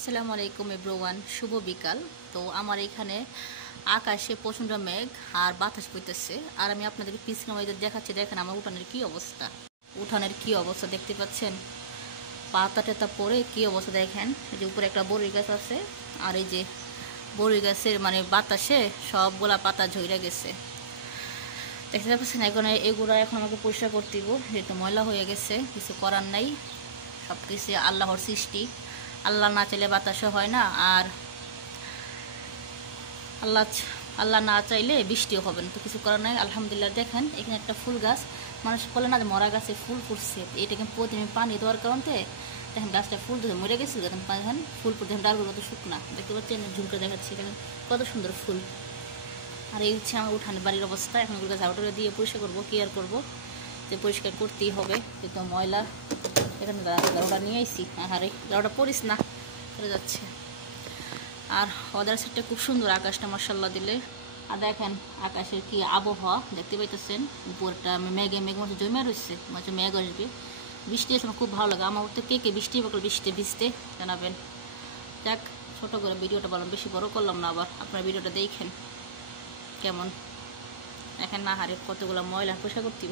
আসসালামু আলাইকুম এভরিওয়ান, শুভ বিকাল। তো আমার এখানে আকাশে প্রচণ্ড মেঘ আর বাতাস বইতেছে। আর আমি আপনাদেরকে পিছনে ওইদের দেখাচ্ছি। দেখেন আমার উঠানের কি অবস্থা। উঠানের কি অবস্থা দেখতে পাচ্ছেন, পাতা টাতা পরে কি অবস্থা দেখেন। এই যে উপরে একটা বড়ই গাছ আছে, আর এই যে বড়ই গাছের মানে বাতাসে সবগুলা পাতা ঝরে গেছে, দেখতে পাচ্ছেন। এখন এগুলো এখন আমাকে পরিষ্কার করতে দিব, যেহেতু ময়লা হয়ে গেছে। কিছু করার নাই, সব কিছু আল্লাহর সৃষ্টি। আল্লাহ না চাইলে বাতাসও হয় না, আর আল্লাহ না চাইলে বৃষ্টিও হবে না। তো কিছু করার নাই, আলহামদুলিল্লাহ। দেখেন এখানে একটা ফুল গাছ, মানুষ বলে না যে মরা গাছে ফুল ফুটছে, এটাকে প্রতিদিন পানি দেওয়ার কারণে দেখেন গাছটা ফুল ধরে মরে গেছে। দেখেন দেখেন ফুল ফুটে, ডালগুলো তো শুকনা, দেখতে পাচ্ছেন। ঝুমকে দেখাচ্ছি, দেখেন কত সুন্দর ফুল। আর এই হচ্ছে আমার উঠানে বাড়ির অবস্থা। এখন ওগুলো ঝাড়ুটা দিয়ে পরিষ্কার করবো, কেয়ার করবো, যে পরিষ্কার করতেই হবে, যেহেতু ময়লা। এখানে ঝাড়ুটা নিয়ে আইসি। আরে ঝাড়ুটা পরিস না, চলে যাচ্ছে। আর ওদের সাইডটা খুব সুন্দর, আকাশটা মাশাআল্লাহ দিলে। আর দেখেন আকাশের কি আবহাওয়া দেখতে পাইতেছেন। উপরটা মেঘে মতো জমে রয়েছে, মাঝে মেঘ আসবে, বৃষ্টি আসলে খুব ভালো লাগে। আমার তো কে কে বৃষ্টি বৃষ্টিতে ভিজতে জানাবেন। যাক, ছোটো করে ভিডিওটা বললাম, বেশি বড় করলাম না। আবার আপনার ভিডিওটা দেখেন কেমন। এখন না হারে কতগুলো ময়লা পরিষ্কার করতে